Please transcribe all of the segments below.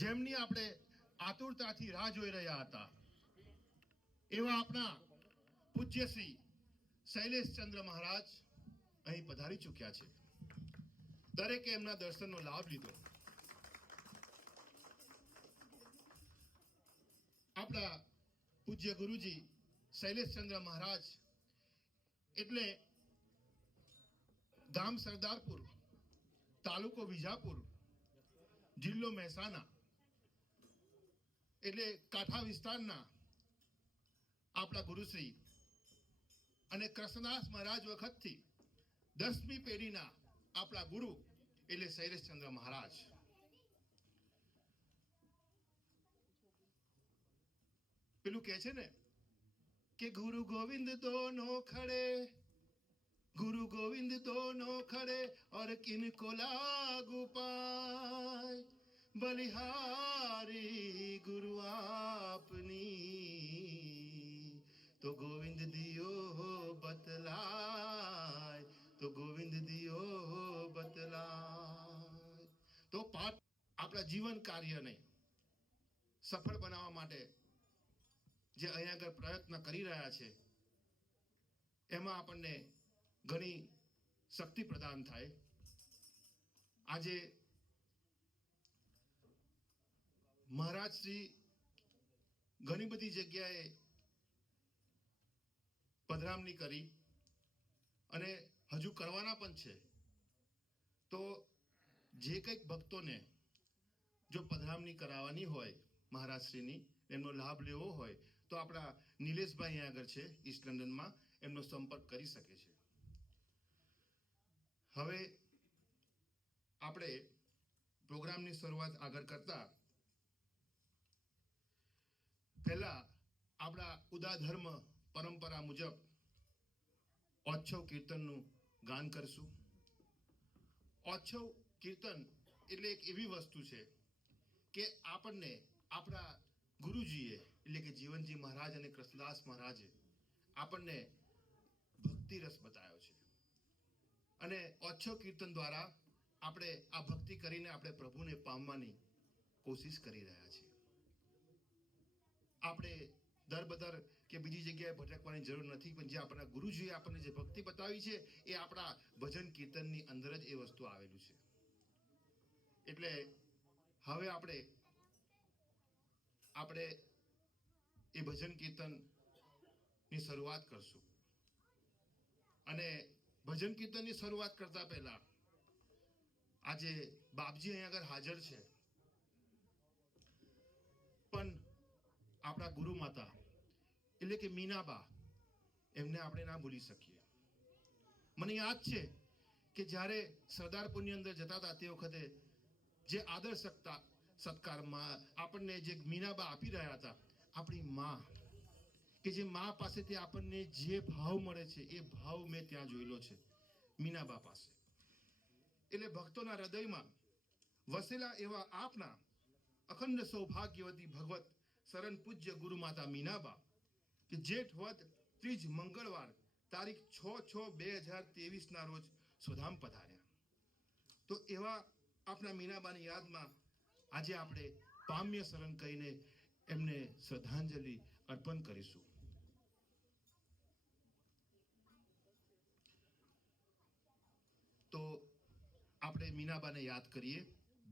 જેમની આપણે આતુરતાથી રાહ જોઈ રહ્યા હતા એવા આપણા પૂજ્ય શ્રી શૈલેષચંદ્ર મહારાજ અહીં પધારી ચૂક્યા છે. દરેકે એમના દર્શનનો લાભ લીધો. આપણા પૂજ્ય ગુરુજી શૈલેષચંદ્ર મહારાજ એટલે ગામ સરદારપુર, તાલુકો વિજાપુર, જિલ્લો મહેસાણા, એટલે કાંઠા વિસ્તારના આપણા ગુરુશ્રી અને કૃષ્ણદાસ મહારાજ વખતથી 10મી પેઢીના આપણા ગુરુ એટલે શૈલેષચંદ્ર મહારાજ. પેલું કહે છે ને કે ગુરુ ગોવિંદ દોનો ખડે, गुरु गोविंद दोनों खड़े और किनको लागू पाए, बलिहारी गुरु आपनी तो गोविंद दियो बतलाय, तो गोविंद दियो बतलाय. તો પાઠ આપણા જીવન કાર્યને સફળ બનાવવા માટે જે અહીંયા આગળ પ્રયત્ન કરી રહ્યા છે એમાં આપણને ઘણી શક્તિ પ્રદાન થાય. આજે મહારાજ શ્રી ઘણી બધી જગ્યાએ પધરામણી કરી અને હજુ કરવાના પણ છે. તો જે કંઈક ભક્તોને જો પધરામણી કરાવવાની હોય મહારાજશ્રીની, એમનો લાભ લેવો હોય તો આપણા નિલેશભાઈ અહીંયા આગળ છે ઈસ્ટ લંડનમાં, એમનો સંપર્ક કરી શકે છે. હવે આપણે પ્રોગ્રામની શરૂઆત આગળ કરતા પહેલા આપણા ઉદાધર્મ પરંપરા મુજબ ઓચ્છવ કીર્તનનું ગાન કરશું. ઓચ્છવ કીર્તન એટલે એક એવી વસ્તુ છે કે આપણને આપણા ગુરુજીએ એટલે કે જીવનજી મહારાજ અને કૃષ્ણદાસ મહારાજે આપણને ભક્તિ રસ બતાવ્યો છે અને ઓચ્છવ કીર્તન દ્વારા આપણે આ ભક્તિ કરીને આપણે પ્રભુને પામવાની કોશિશ કરી રહ્યા છીએ. આપણે દરબદર કે બીજી જગ્યાએ ભટકવાની જરૂર નથી, પણ જે આપણા ગુરુજીએ આપણને જે ભક્તિ બતાવી છે એ આપણા ભજન કીર્તનની અંદર જ એ વસ્તુ આવેલું છે. એટલે હવે આપણે એ ભજન કીર્તનની શરૂઆત કરશું. અને ભજન કીર્તનની શરૂઆત કરતા પહેલા આજે બાપજી અહીંયા આગળ હાજર છે, પણ આપણા ગુરુ માતા એટલે કે મીનાબા, એમને આપણે ના ભૂલી શકીએ. મને યાદ છે કે જ્યારે સરદારપુરની અંદર જતા હતા તે વખતે જે આદર સત્કારમાં આપણને જે મીનાબા આપી રહ્યા હતા, આપણી માં, કે જે માં પાસેથી આપણને જે ભાવ મળે છે એ ભાવ મેં ત્યાં જોયેલો છે મીનાબા પાસે. એટલે ભક્તોના હૃદયમાં વસેલા એવા આપના અખંડ સૌભાગ્યવતી ભગવત શરણ પૂજ્ય ગુરુ માતા મીનાબા કે જેઠ વદ ત્રીજ મંગળવાર તારીખ 6/6/2023 રોજ સ્વધામ પધાર્યા. તો એવા આપણા મીનાબાની યાદમાં આજે આપણે પામ્ય શરણ કહીને એમને શ્રદ્ધાંજલિ અર્પણ કરીશું. તો આપણે મીનાબાને યાદ કરીએ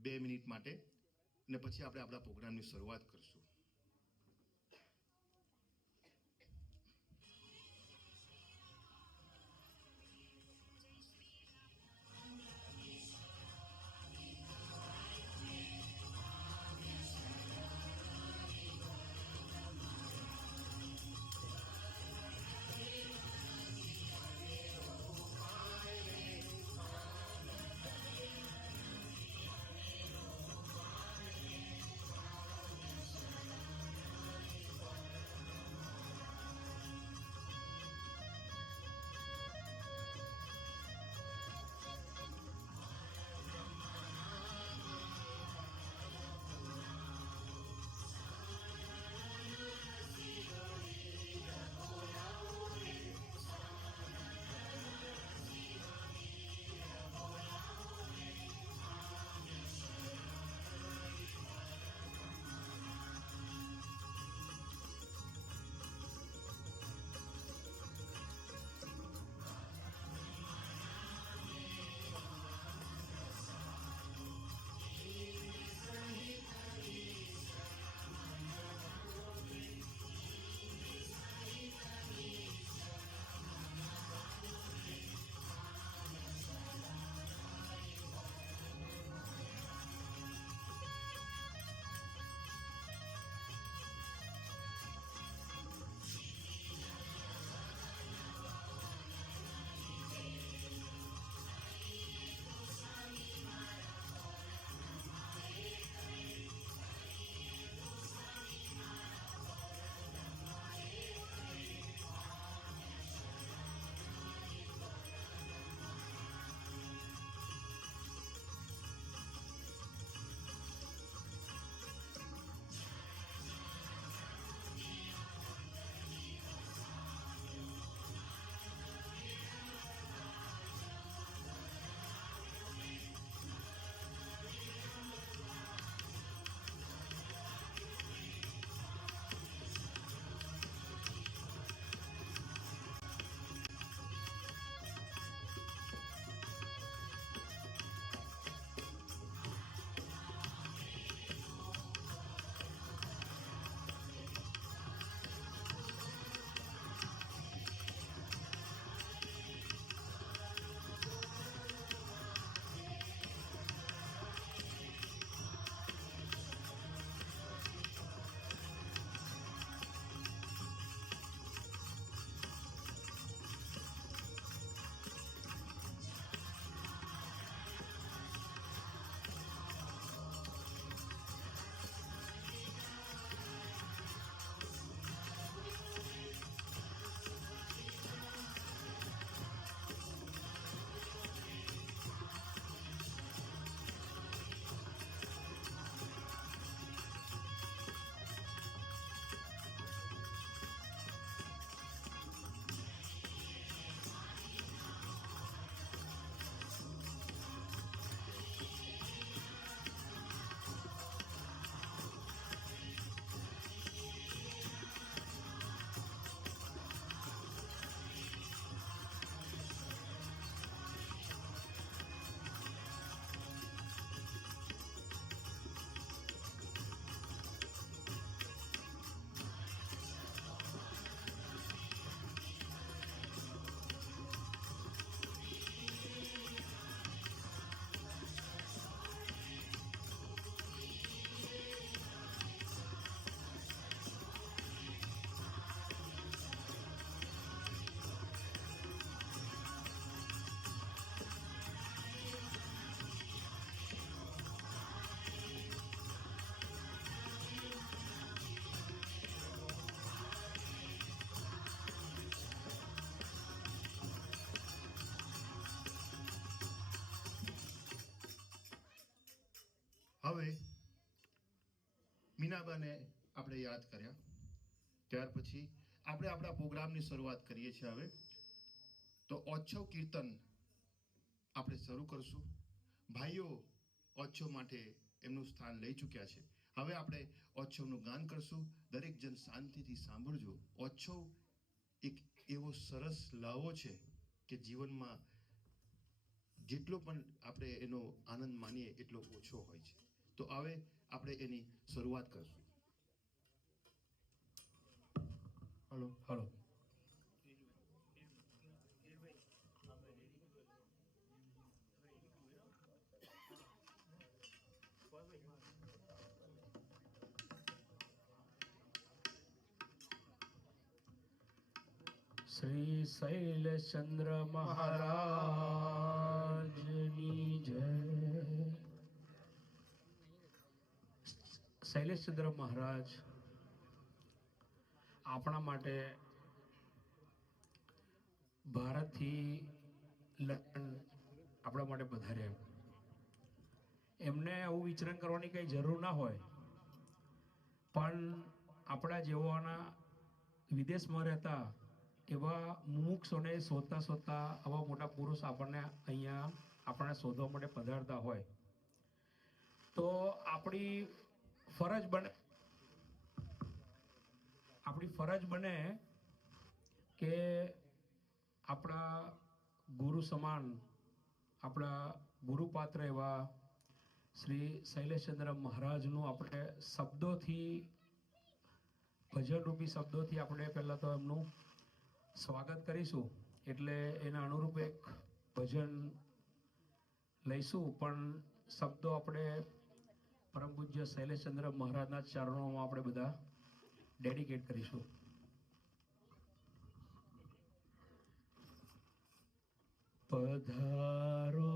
2 મિનિટ માટે અને પછી આપણે આપણા પ્રોગ્રામની શરૂઆત કરશું. મીનાબાને આપણે યાદ કર્યા. ત્યાર પછી આપણે આપણા પ્રોગ્રામની શરૂઆત કરીએ છીએ. હવે તો ઓછવ કીર્તન આપણે શરૂ કરશું. ભાઈઓ ઓછવ માટે એમનું સ્થાન લઈ ચૂક્યા છે. હવે આપણે ઓછવનું ગાન કરશું. દરેક જણ શાંતિથી સાંભળજો. ઓછવ એક એવો સરસ લાવો છે કે જીવનમાં જેટલો પણ આપણે એનો આનંદ માનીએ એટલો ઓછો હોય છે. તો હવે આપણે એની શરૂઆત કરશું. Hello hello. શ્રી શૈલેશચંદ્ર મહારાજની જય. શૈલેશચંદ્ર મહારાજ આપણા માટે ભારતથી લંડન આપણા માટે પધાર્યા. એમને આવું વિચરણ કરવાની કંઈ જરૂર ના હોય, પણ આપણા જેવાના વિદેશમાં રહેતા એવા મુમુક્ષોને શોધતા શોધતા આવા મોટા પુરુષ આપણને અહીંયા આપણને શોધવા માટે પધારતા હોય તો આપણી ફરજ બને કે આપણા ગુરુ સમાન, આપણા ગુરુપાત્ર એવા શ્રી શૈલેશચંદ્ર મહારાજનું આપણે શબ્દોથી, ભજનરૂપી શબ્દોથી આપણે પહેલાં તો એમનું સ્વાગત કરીશું. એટલે એના અનુરૂપ એક ભજન લઈશું, પણ શબ્દો આપણે પરમ પૂજ્ય શૈલેશચંદ્ર મહારાજના ચરણોમાં આપણે બધા ડેડિકેટ કરીશું. પધારો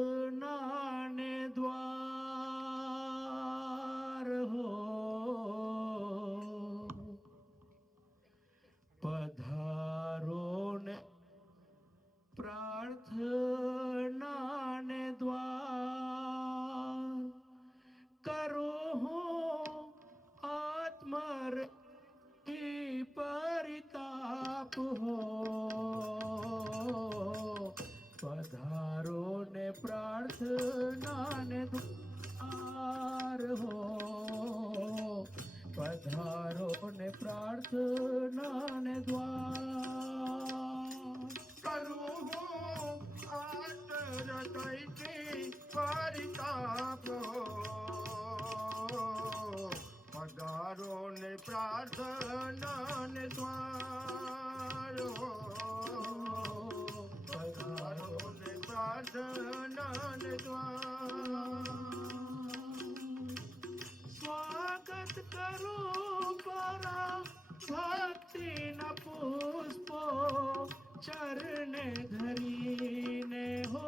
પ્રાર્થનાને દ્વાર હો, પધારો ને પ્રાર્થનાને દ્વાર, કરો હો આત્મરતી પરિતાપ હો, પધારો ને પ્રાર્થનાને દ્વાર હો, પધારો ને પ્રાર્થનાને દ્વાર, કરો હો આત્મરતી પરિતાપ હો, પધારો ને પ્રાર્થનાને દ્વાર હો, પધારો ને પ્રાર્થનાને દ્વાર. સ્વાગત કરો પરા ભક્તિના પુષ્પો ચરણે ધરીને હો,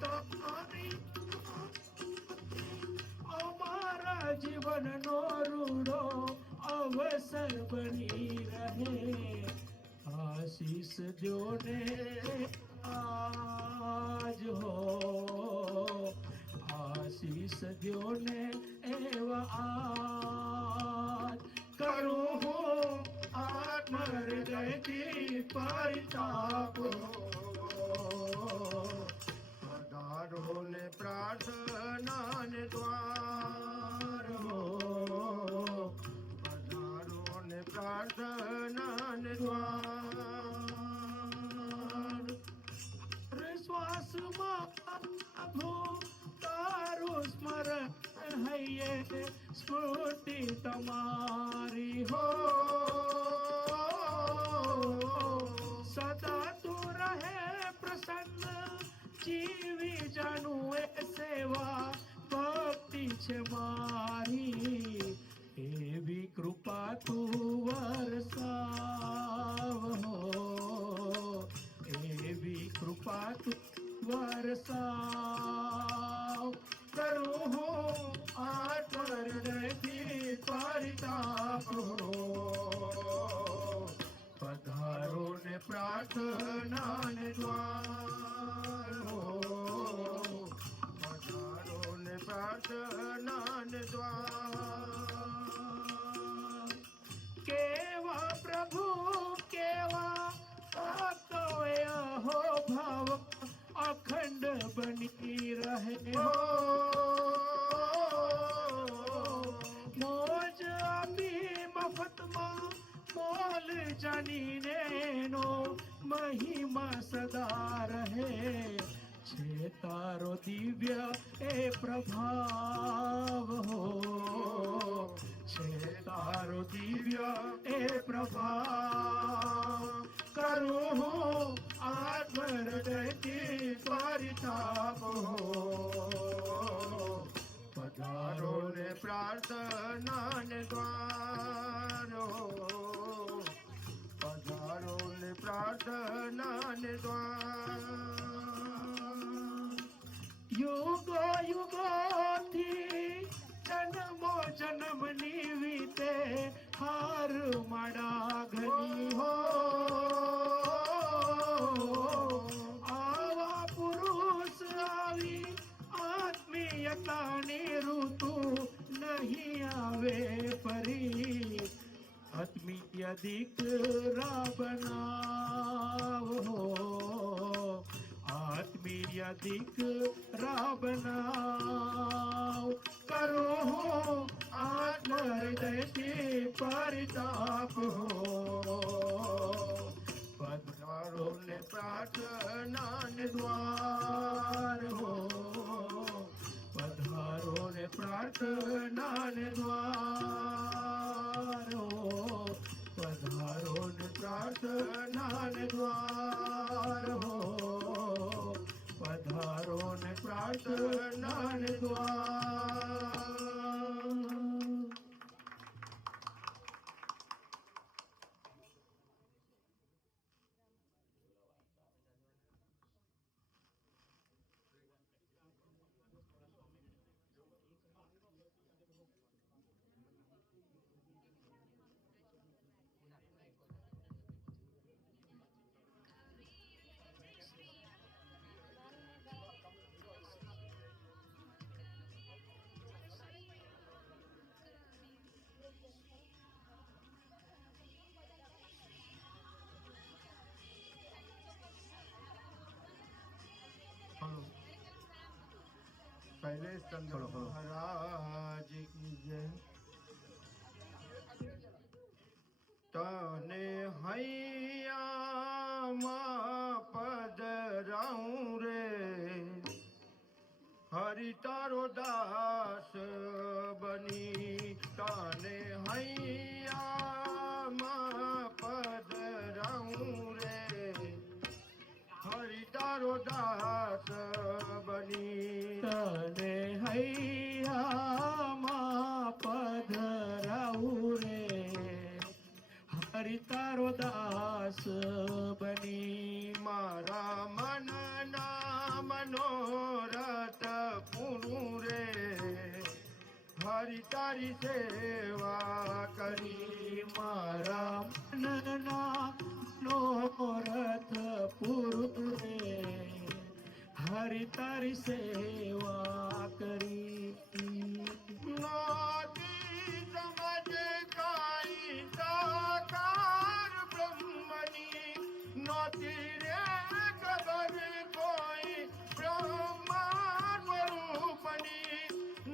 તમારી અમારા જીવનનો રૂડો અવસર બની રહે, આશીષ દ્યોને આજ હો, આશીષ દ્યોને એવા આજ, કરો હો આત્મહૃદયથી પરિતાપ હો, પધારો ને પ્રાર્થનાને દ્વાર હો, પધારો ને પ્રાર્થનાને દ્વાર. શ્વાસમાં ભો તારું સ્મરણ હૈયે, સ્મૃતિ તમારી હો, સદા તું રહે પ્રસન્ન, જીવી જાણું એ સેવા ભક્તિ છે મારી, એવી કૃપા તું વરસાવ હો, એવી કૃપા તું વરસાવ, કરું હું આત્મહૃદયથી પરિતાપ હો, પધારો ને પ્રાર્થનાને દ્વાર. જાણીને એનો મહિમા સદા રહે છે તારો દિવ્ય એ પ્રભાવ હો છે તારો દિવ્ય એ પ્રભાવ કરું હું આત્મહૃદયથી પરિતાપ હો પધારો ને પ્રાર્થના ને દ્વારો પધારો ને પ્રાર્થના ને દ્વાર યુગો યુગોથી જન્મો જન્મની વીતે હાર માડા ઘણી હો આવા પુરુષ આવી આત્મીયતાની ઋતુ નહીં આવે ફરી આત્મીય દીકરા બનાવો આત્મીય દીકરા બનાવ કરો આત્મહૃદયથી પરિતાપ હો પધારો ને પ્રાર્થના ને દ્વાર હો પધારો ને પ્રાર્થના ને દ્વાર હો પધારો ને પ્રાર્થના ને દ્વાર હો પધારો ને પ્રાર્થના ને દ્વાર पहले चंद्र महाराज की जय तने हैया पधराऊं रे हरि तारो दास बनी तने हैया पधराऊं रे हरि तारो दास बनी તને હૈયામાં પધરાવું રે હરિ તારો દાસ બની મારા મનના મનોરથ પૂરું રે હરિ તારી સેવા કરી મારા મનના મનોરથ પૂરું રે હરિ તારી સેવા કરી નોતી સમજ કાઈ સાકાર બ્રહ્મની નોતી રે ખબર કોઈ બ્રહ્મા સ્વરૂપની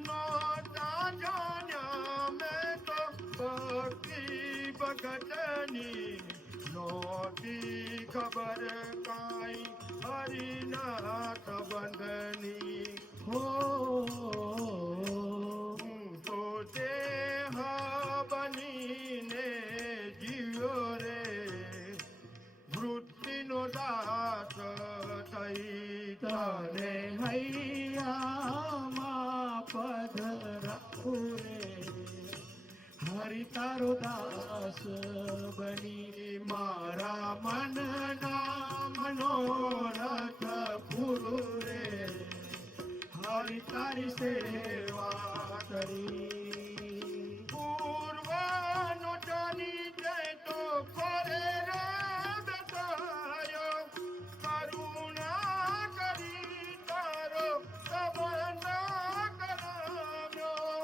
નોતા જાણ્યા મેં તો ભક્તિ ભગતની નોતી ખબર કાઈ હરિનાથ બંધની હો તો દેહ બનીને જીવ્યો રે વૃત્તિનો દાસ થઈ તને હૈયામાં પધરાવું રે હરિ તારો દાસ બની મારા મનના મનોરથ પૂરું રે હરિ તારી સેવા કરી પૂર્વનો જાની જય તો કરે રે બતાયો કરુણા કરી તારો સંબંધ કરાવ્યો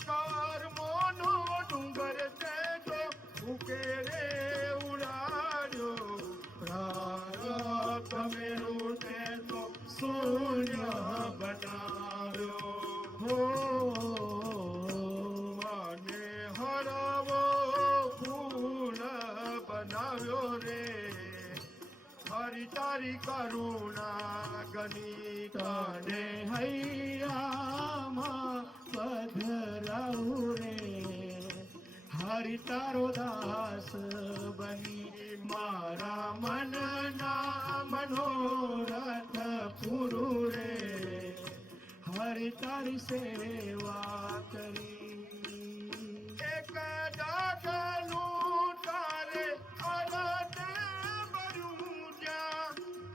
કર્મોનો ડુંગર છે તો ઉકેરે ઉડાડ્યો પ્રારબ્ધ મેરું તે તો શૂન્ય બનાવ્યો હો તારી કરુણા ગણી તને હૈયામાં પધરાવું રે હરિ તારો દાસ બની મારા મનના મનોરથ પૂરું રે હરિ તારી સેવા કરી એક ડાકનું તારે અલટે ભર્યું જ્યાં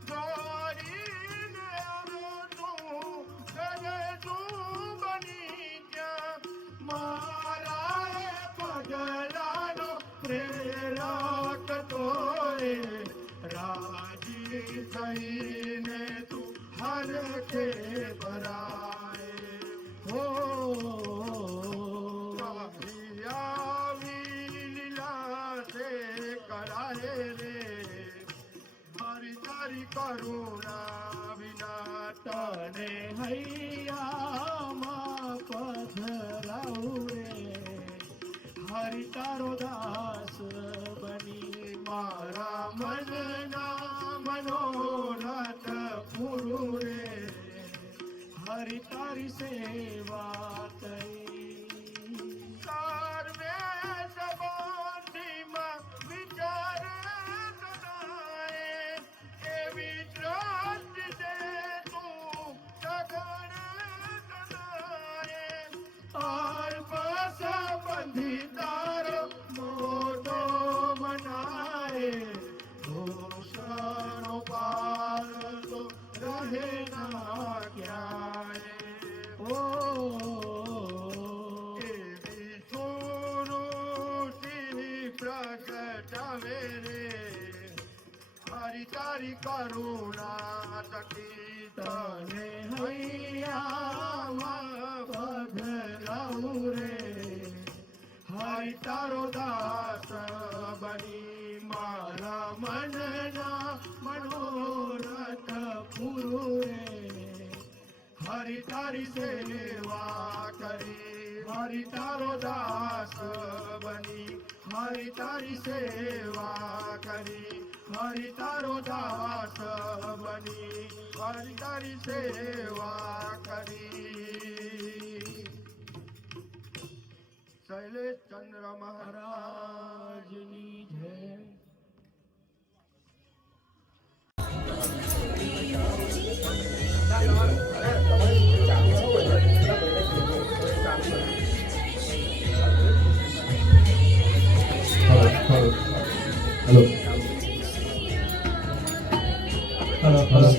દોરીને અરનું ગરજું બની જ્યાં મારા એ પગલાનો પ્રેરક તોય રાજી થઈને તું હરખે ભરાય હો કરાય રે મારી તારી કરુણા વિના તને હૈયામાં પધરાવું રે હરિ તારો દાસ બની મારા મનના મનોરથ પૂરું રે હરિ તારી સેવા કરી સર્વે સંબંધીમાં વિચારે તનાય એવી દ્રષ્ટિ દે તું સગન તનાય અલ્પ સંબંધી તારો મોટો મનાય દોષનો પાર તો રહે ના ક્યાંય ઓ એવી સુરુચિ પ્રગટાવે રે હરી તારી કરુણા તકી તને હૈયામાં પધરાવું રે હરિ તારો દાસ બની મારા મનના મનોરથ પૂરું રે હરિ તારી સેવા કરી હરિ તારો દાસ બની હરિ તારી સેવા કરી હરિ તારો દાસ બની હરિ તારી સેવા કરી શૈલેષ ચંદ્ર મહારાજ મહારાજની જય हेलो हेलो हेलो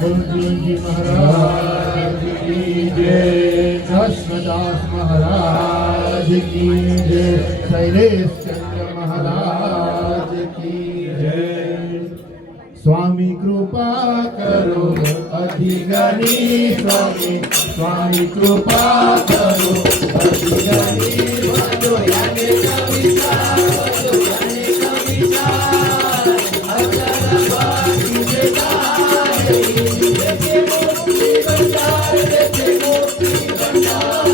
बोलो जी महाराज की जय कृष्णदास महाराज की जय शैलेश चंद्र महाराज की जय स्वामी कृपा करो अधिगणी स्वामी स्वामी कृपा करो अधिगणी बनो याने कविता बनो याने कविता अचर बाकी बेकार देखे मोती भंडार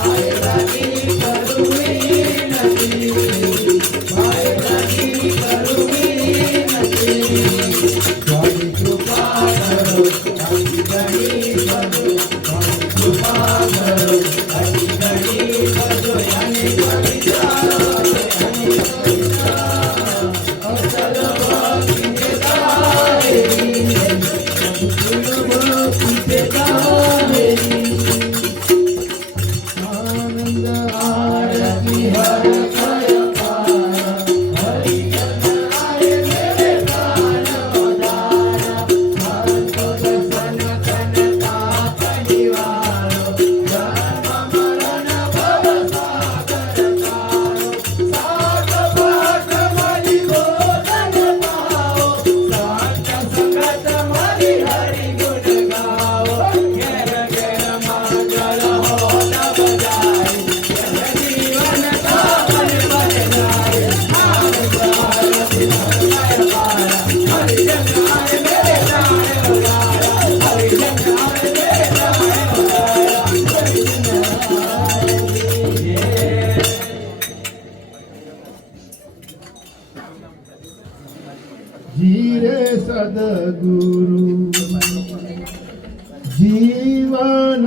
आए रानी करुणी नदी आए रानी करुणी नदी स्वामी कृपा करो अधिगणी बनो स्वामी कृपा करो अधिगणी बनो સદગુરુ જીવન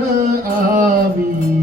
આવ્યા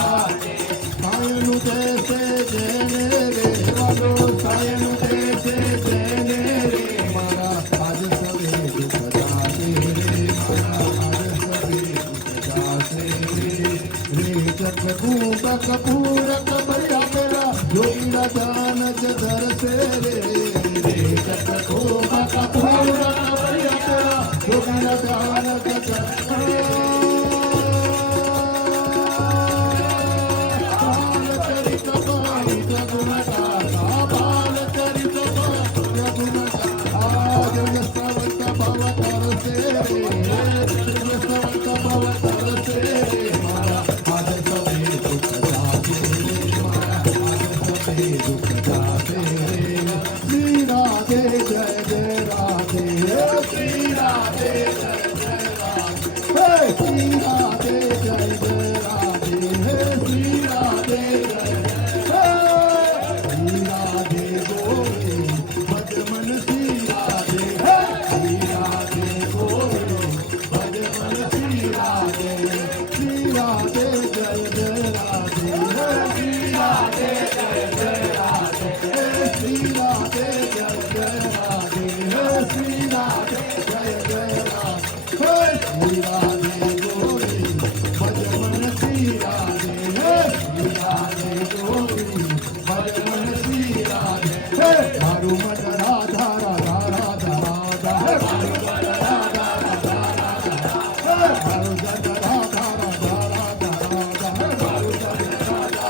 પાટે સાયનું દેશે જેને રે વાલો સાયનું દેશે જેને રે મારા આજ સવે દુઃખ જાશે રે મારા આજ સવે દુઃખ જાશે રે ચકપૂરક ભર્યા પેલા યોગીના ધ્યાન જ ધરશે રે ચકપૂરક ભર્યા પેલા યોગીના ધ્યાન જ श्री राधे जय जय राधे श्री राधे जय जय राधे श्री राधे जय जय राधे श्री राधे जय श्री राधे गोरे भज मन श्री राधे श्री राधे गोरे भज मन श्री राधे जय जय राधे श्री राधे जय जय राधे श्री राधे जय जय राधे श्री राधे जय जय राधे श्री राधे गोरी भज मन श्री राधे श्री राधे गोरी भज मन श्री राधे मारू मन राधा राधा राधा राधा मारू मन राधा राधा राधा मारू जन राधा राधा राधा राधा मारू जन राधा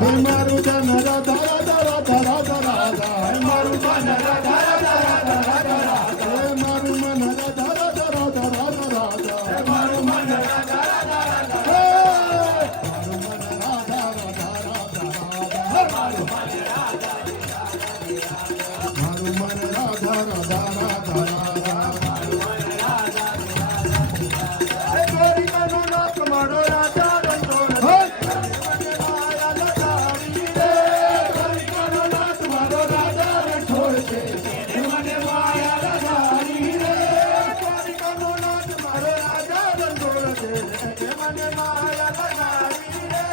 हे मारू जन राधा राधा राधा राधा राधा हे मारू जन राधा राधा राधा राधा राधा हे मारू मन राधा राधा राधा राधा राधा हे मारू मन राधा राधा राधा हे मारू मन राधा राधा राधा राधा हे मारू मन राधा मारू मन राधा राधा राधा राधा मारू मन राधा हे गोरी मनो नाथ मारो राधा रंगोर हे माया लगाड़ी रे गोरी मनो नाथ मारो राधा रंगोर के हे मने माया लगाड़ी रे गोरी मनो नाथ मारो राधा रंगोर के हे मने माया लगाड़ी रे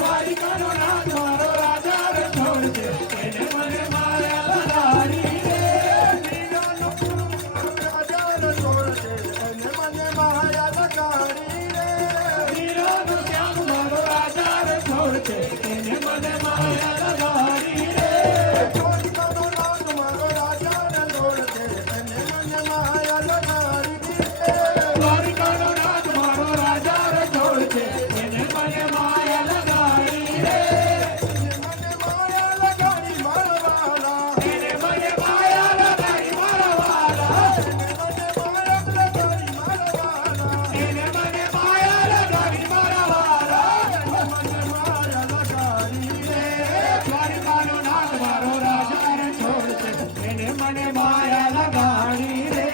गोरी मनो नाथ मारो राधा रंगोर के हे मने माया लगाड़ी रे नीनो राधा रंगोर के हे मने माया लगाड़ी रे नीनो श्याम मारो राधा रंगोर के हे मने माया लगाड़ी रे गोरी मनो नाथ मारो राधा रंगोर के हे मने माया लगाड़ी रे गोरी मनो नाथ मारो राधा रंगोर के हे मने माया लगाड़ी रे मने माया लगाड़ी मारवाला हे मने माया लगाड़ी मारवाला मने माया लगाड़ी मारवाला हे मने माया लगाड़ी मारवाला मने माया लगाड़ी रे गोरी मनो नाथ मारो राधा रंगोर के हे मने माया लगाड़ी रे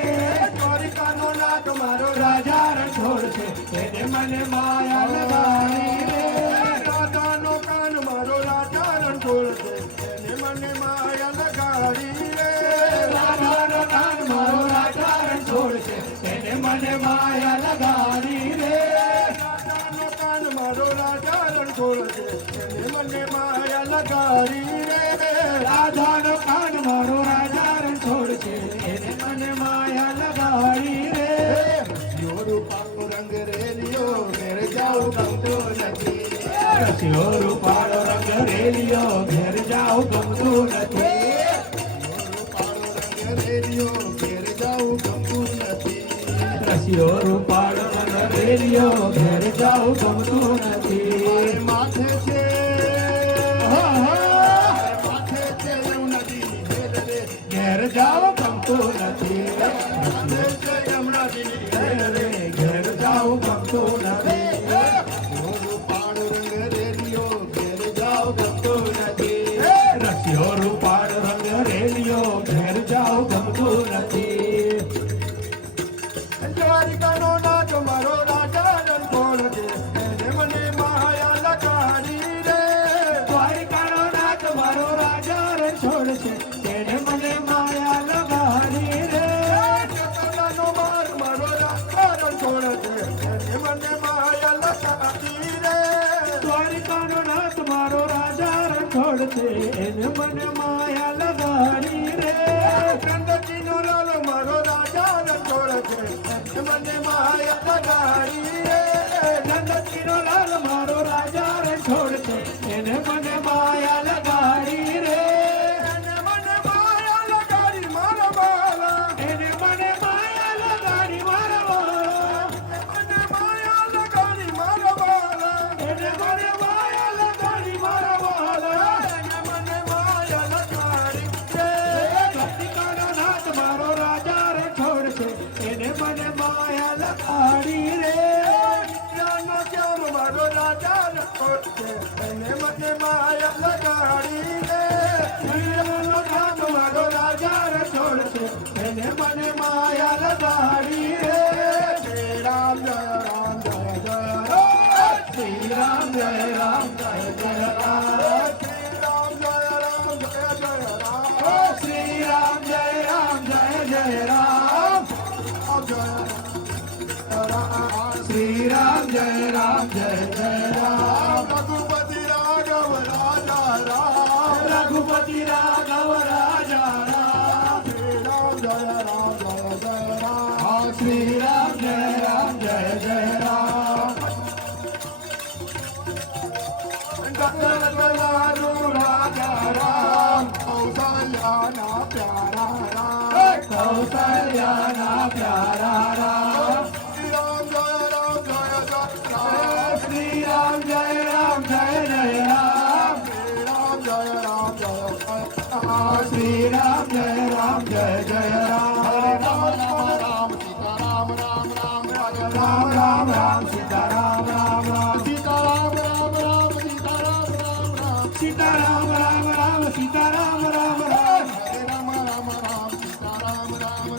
गोरी मनो नाथ मारो राजा रंगोर के हे मने माया लगाड़ी रे राधा नो कान मारो राजा रंगोर के हे मने माया लगाड़ी रे राधा नो कान मारो राजा रंगोर के हे मने माया लगाड़ी रे राधा नो कान मारो राजा रंगोर के हे मने माया लगाड़ी रे राधा नो कान मारो राजा रंगोर के हे मने माया लगाड़ी रे यो रूपानो रंग रेलियो मेरे जाओ गमतो नथी रसियो रूपानो रंग रेलियो घेर जाओ गमतो नथी रूपानो रंग रेलियो घेर जाओ गमतो नथी रसियो रूपानो रंग रेलियो घेर जाओ गमतो नथी माथे छे माथे छे यमुना दी घेर रे घेर जाओ गमतो नथी माथे छे यमुना दी घेर रे घेर जाओ गमतो नथी रूपानो रंग रेलियो घेर जाओ गमतो नथी रसियो रूपानो रंग रेलियो घेर जाओ गमतो नथी द्वारिकानो नाथ मारो राजा रंगोर के છોડશે એને મને માયા લગાડી રે નંદજીનો લાલ મારો રાજા રણછોડ છે મને માયા લગાડી રે નંદજીનો લાલ મારો રાજા રે છોડશે એને મને માયા લગાડી રે એને મને માયા લગાડી મારા બાલા એને મને માયા લગાડી મારા વાળા મને માયા લગાડી મારા બાલા એને મને માયા લગાડી મારા વાળા એને મને માયા લગાડી રે ધરતીકાનો નાથ મારો રાજા રે છોડશે એને મને માયા લગાડી રે વિદ્યાનો શ્યામ મારો રાજા રણછોડ છે એને મને માયા લગાડી રે વીરનો નાથ મારો રાજા રે છોડશે એને મને માયા લગાડી રે શ્રી રામ જય રામ જય જય રામ શ્રી રામ જય રામ જય જય રામ શ્રી રામ જય રામ જય જય રામ શ્રી રામ જય રામ જય જય રામ શ્રી રામ જય રામ જય જય રામ રઘુપતિ રાઘવ રાજા રામ રઘુપતિ રાઘવ રાજા રામ શ્રી રામ જય રામ જય જય રામ શ્રી રામ જય રામ જય જય રામ દશરથલાલુ રાજા રામ કૌશલ્યાના પ્યારા રામ કૌશલ્યાના પ્યારા રામ શ્રી રામ જય રામ જય જય શ્રી રામ જય રામ જય જય રામ શ્રી રામ જય રામ જય જય શ્રી રામ જય રામ જય જય રામ રામ રામ રામ સીતા રામ રામ રામ સીતા રામ રામ સીતા રામ રામ રામ સીતા રામ રામ રામ સીતા રામ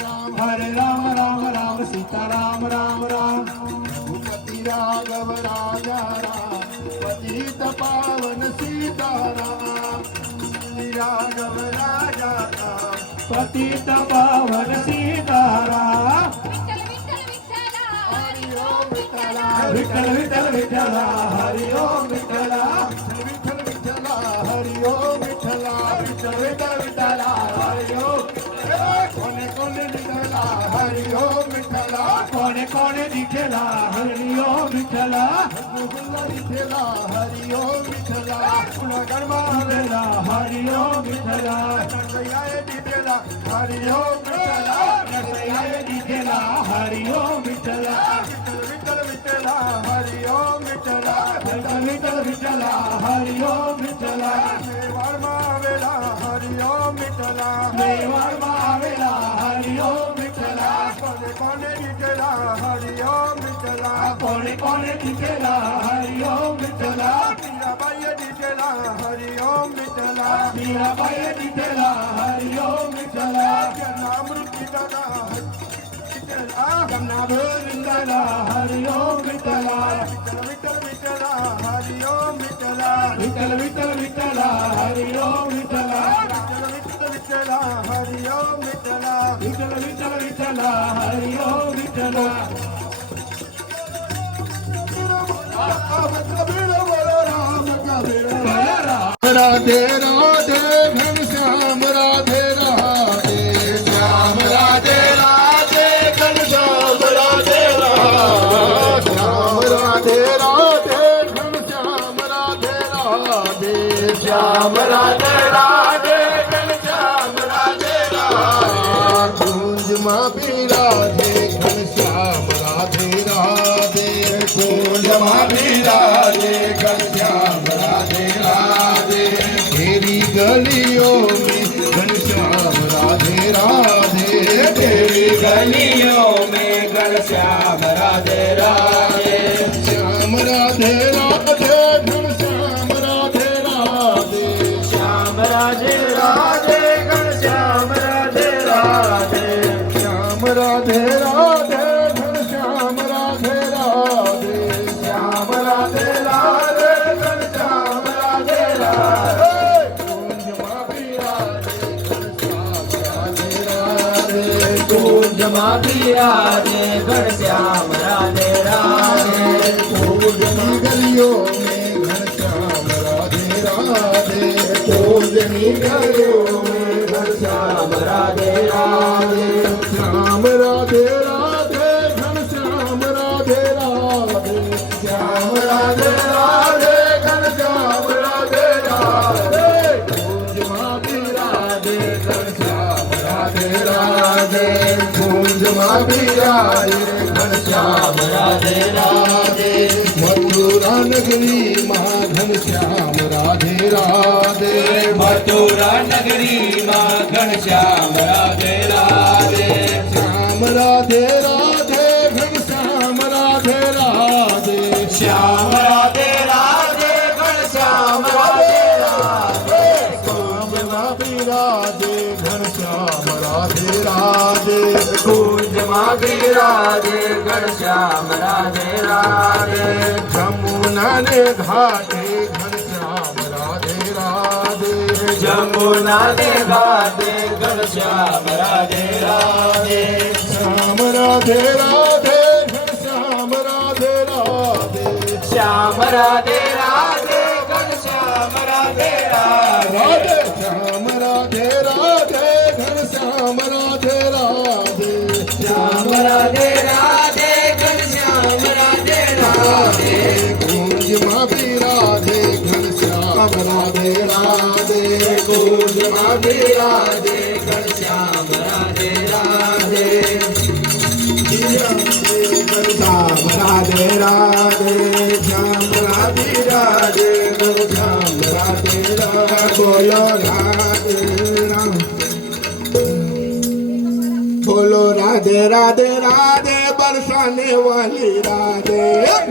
રામ હરે રામ રામ રામ સીતા રામ રામ રામ ભૂપતિ રાઘવ રાજા રામ પતિત પાવન સીતારામ રાઘવ રાજા રામ પતિત પાવન સીતારામ વિઠ્ઠલ વિઠ્ઠલ વિઠ્ઠલ વિઠ્ઠલ હરિ ઓમ વિઠ્ઠલ વિઠ્ઠલ વિઠ્ઠલ હરિ ઓમ વિઠ્ઠલ વિઠ્ઠલ વિઠ્ઠલ વિઠ્ઠલ હરિ ઓમ કોને કોને વિઠ્ઠલ હરિ ઓમ વિઠ્ઠલ કોને કોને દીઠેલા હરિ ઓમ વિઠ્ઠલ વિઠ્ઠલ હરિ ઓમ વિઠ્ઠલ ગુણગણમાં આવેલા હરિ ઓમ વિઠ્ઠલ નરસૈયાએ દીધેલા હરિ ઓમ વિઠ્ઠલ નરસૈયાએ દીઠેલા હરિ ઓમ વિઠ્ઠલ વિઠ્ઠલ વિઠ્ઠલ હરિ ઓમ વિઠ્ઠલ વિઠ્ઠલ વિઠ્ઠલ હરિ ઓમ વિઠ્ઠલ મેવાડમાં આવેલા હરિ ઓમ વિઠ્ઠલ મેવાડમાં આવેલા હરિ ઓમ વિઠ્ઠલ કોને કોને દીધેલા હરિ ઓમ વિઠ્ઠલ કોને કોને દીઠેલા હરિ ઓમ વિઠ્ઠલ મીરાબાઈએ દીધેલા હરિ ઓમ વિઠ્ઠલ મીરાબાઈએ દીઠેલા હરિ ઓમ વિઠ્ઠલ અમૃત દીધેલા જમના ગોવિંદલા હરિ ઓમ વિઠ્ઠલ વિઠ્ઠલ વિઠ્ઠલ હરિ ઓમ વિઠ્ઠલ વિઠ્ઠલ વિઠ્ઠલ વિઠ્ઠલ હરિ ઓમ વિઠ્ઠલ વિઠ્ઠલ વિઠ્ઠલ હરિ ઓમ વિઠ્ઠલ વિઠ્ઠલ વિઠ્ઠલ વિઠ્ઠલ હરિ ઓમ વિઠ્ઠલ કબીર બોલો રામ કબીર જય રામ રાધે રાધે ઘનશ્યામ રાધે રાધે શ્યામ રાધે રાધે ઘનશ્યામ રાધે રાધે શ્યામ રાધે રાધે ઘનશ્યામ રાધે રાધે શ્યામ રાધે રાધે ઘનશ્યામ રાધે રાધે કુંજમાં બિરાજે ઘનશ્યામ રાધે રાધે કુંજમાં બિરાજે ઘનશ્યામ રાધે राधे तेरी गलियों में घनश्याम राधे राधे तेरी गलियों में घनश्याम राधे राधे श्याम राधे राधे घनश्याम राधे राधे श्याम राधे राधे घनश्याम राधे राधे श्याम राधे राधे घनश्याम राधे राधे श्याम राधे राधे घनश्याम राधे राधे कुंजमा बिराजे घनश्याम राधे राधे कुंजमा गलियों में घनश्याम राधे राधे नहीं करो मैं घनश्याम राधे राधे श्याम राधे राधे घनश्याम राधे राधे श्याम राधे राधे घनश्याम राधे राधे कुंज माँ विराजे घनश्याम राधे राधे कुंज माँ विराजे घनश्याम राधे राधे मथुरा नगरी माँ घनश्याम राधे राधे मथुरा नगरी माँ घनश्याम राधे राधे श्याम राधे राधे घनश्याम राधे राधे श्याम राधे राधे घनश्याम राधे राधे श्याम राधे राधे घनश्याम राधे राधे कुंज माँ विराजे घनश्याम राधे राधे जमुना ने घाटे घनश्याम राधे राधे जमुना ने घाटे घनश्याम राधे राधे श्याम राधे राधे घनश्याम राधे राधे श्याम राधे राधे घनश्याम राधे राधे राधे श्याम राधे राधे घनश्याम राधे राधे श्याम राधे राधे घनश्याम राधे राधे कुंज माँ विराजे घनश्याम राधे राधे कुंज माँ विराजे घनश्याम राधे राधे घनश्याम राधे राधे श्याम राधे राधे घनश्याम राधे राधे बोलो राधे राम बोलो राधे राधे राधे बरसाने वाली राधे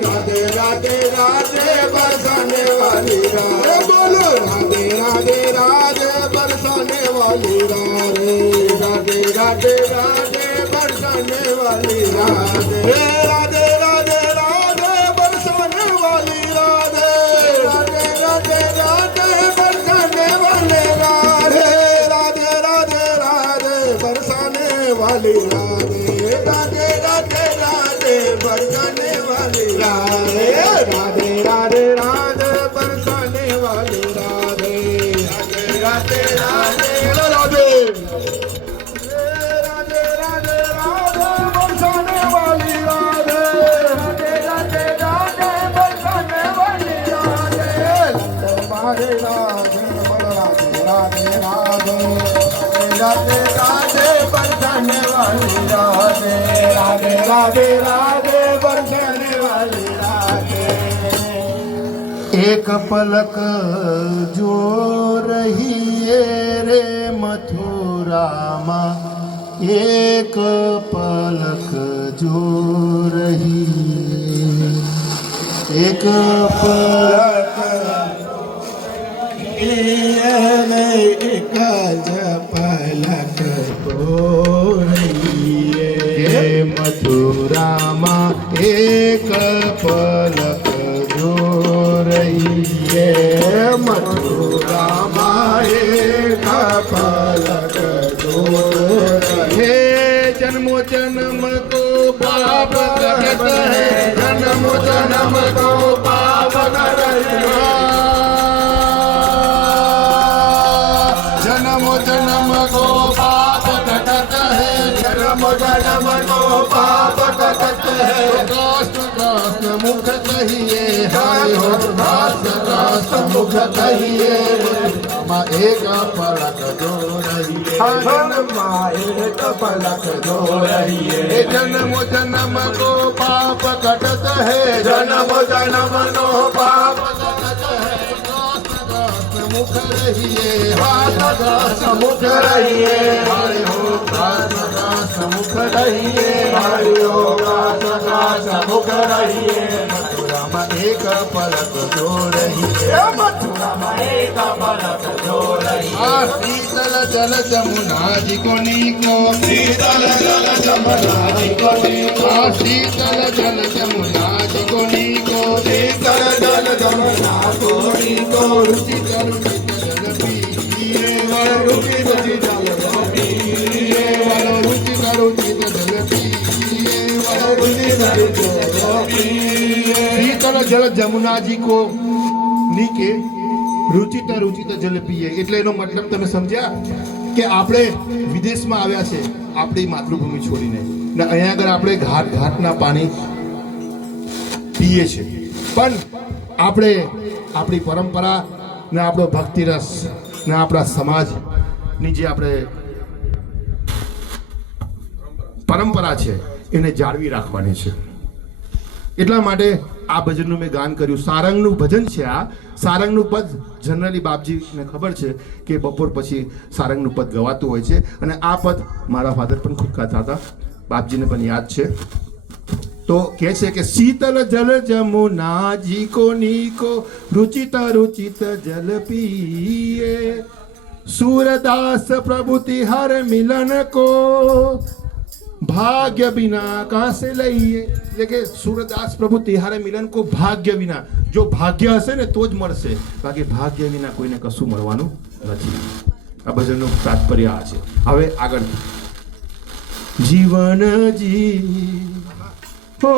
राधे राधे राधे बरसाने वाली राधे बोलो राधे राधे राधे बरसाने वाली राधे राधे राधे राधे बरसाने वाली राधे राधे राधे राधे बरसाने वाली राधे राधे राधे राधे बरसाने वाले राधे राधे राधे राधे बरसाने वाली राधे राधे राधे राधे बरसाने वाली राधे राधे राधे राधे बरसाने वाली राधे राधे राधे राधे राधे राधे राधे राधे बरसाने वाली राधे राधे राधे राधे बरसाने वाली राधे राधे राधे राधे राधे राधे राधे बरसाने वाली राधे राधे राधे राधे बरसाने वाली राधे एक पलक जो रही रे मथुरा माँ एक पलक जो रही एक पलक एक पलक तो रही मथुरा माँ एक पलक जो रही मथुरा माँ एक पलक जो रही जन्मो जन्म को पाप करत है जन्मो जन्म को पाप करत है जन्म जन्म को पाप कटत है जन्म जन्म को पाप कटत है काष्ट काष्ट मुख कहिए हाय हो काष्ट काष्ट मुख कहिए माँ एक पलक जो रही माँ एक पलक जो रही जन्म जन्म को पाप कटत है जन्म जन्म को पाप कटत है मुख रहिए मुख रहिए हरि हो मुख रहिए हरि हो मुख रहिए मथुरा में एक पलक जो रहिए मथुरा में एक पलक जो रहिए शीतल जल जमुना जी को नीको शीतल जल जमुना जी को नीको शीतल जल जमुना जी को नीको शीतल जल जमुना को नीको रुचि रुचि शीतल जल जमुना जी को नीके રુચિતા રુચિતા જલ પીએ એટલે એનો મતલબ તમે સમજ્યા કે આપણે વિદેશમાં આવ્યા છે આપણી માતૃભૂમિ છોડીને ને અહીંયા આગળ આપણે ઘાટના પાણી પીએ છે પણ આપણે આપણી પરંપરા ને આપણો ભક્તિરસ ને આપણા સમાજની જે આપણે પરંપરા છે એને જાળવી રાખવાની છે એટલા માટે આ ભજનનું મેં ગાન કર્યું સારંગનું ભજન છે આ સારંગનું પદ જનરલી બાપજીને ખબર છે કે બપોર પછી સારંગનું પદ ગવાતું હોય છે અને આ પદ મારા ફાધર પણ ખુદ ગાતા હતા બાપજીને પણ યાદ છે તો કહે છે કે શીતલ જલ જમુના જીકો નીકો રુચિત રુચિત જલ પીએ सूरदास प्रभु तिहार मिलन को भाग्य बिना कहां से लइए लेकिन सूरदास प्रभु तिहारे मिलन को भाग्य बिना जो भाग्य हશે ને તો જ મળશે બાકી ભાગ્ય વિના કોઈને કશું મળવાનું નથી આ ભજનનું તાત્પર્ય આ છે હવે આગળ જીવન જી ઓ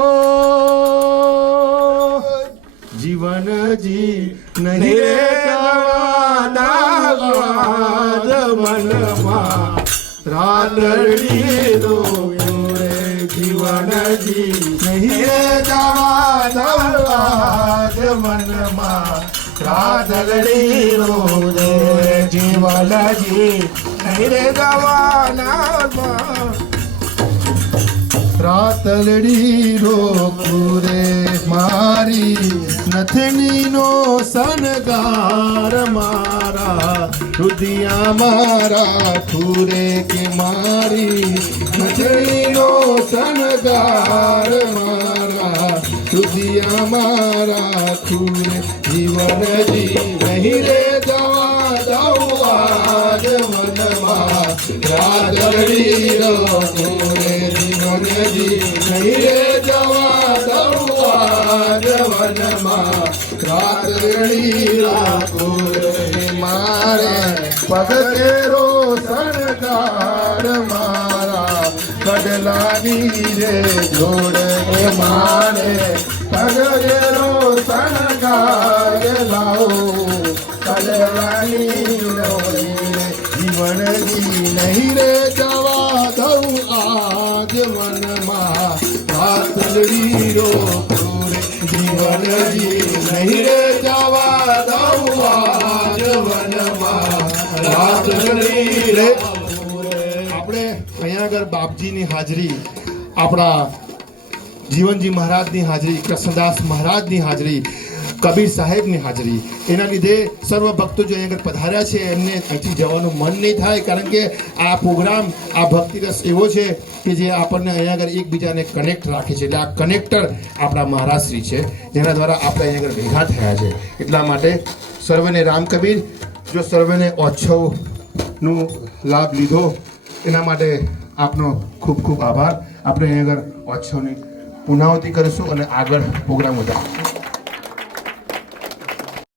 જીવન જી નહીં રે ગાવાના મનમાં રાતડી દો રે જીવન જી નહીં રે ગાવાના મનમાં રાતડી દો રે જીવન જી નહીં રે ગાવાના રાતલડી રોકુરે મારી નથનીનો સનગાર મારા રુદિયા મારા ખુરે કે મારી નથનીનો સનગાર મારા રુદિયા મારા ખુરે જીવનજી નહીં રે જવા દઉં મનમાં રાતલડી રોકુરે જીવનજી નહીં રે જવા દઉં વનમાં રાતડી રાખો મારે પગ તેરો સરકાર મારા કડલાની રે જોડ મારે પગ તેરો સરકાર લાવો કડલાની જીવનજી નહીં રે જવા દઉં આજ મનમાં રાતડી રોકો રે જીવનજી નહીં રે જવા દઉં આજ મનમાં રાતડી રે આપણે અહીંયા આગળ બાપજીની હાજરી આપણા જીવનજી મહારાજની હાજરી કૃષ્ણદાસ મહારાજની હાજરી કબીર સાહેબની હાજરી એના લીધે સર્વ ભક્તો જો અહીંયા આગળ પધાર્યા છે એમને અહીંથી જવાનું મન નહીં થાય કારણ કે આ પ્રોગ્રામ આ ભક્તિરસ એવો છે કે જે આપણને અહીંયા આગળ એકબીજાને કનેક્ટ રાખે છે એટલે આ કનેક્ટર આપણા મહારાજશ્રી છે જેના દ્વારા આપણે અહીંયા આગળ ભેગા થયા છે એટલા માટે સર્વને રામ કબીર જો સર્વને ઓછવનું લાભ લીધો એના માટે આપનો ખૂબ ખૂબ આભાર આપણે અહીંયા આગળ ઓછવની પુનાવતી કરીશું અને આગળ પ્રોગ્રામ વધારીશું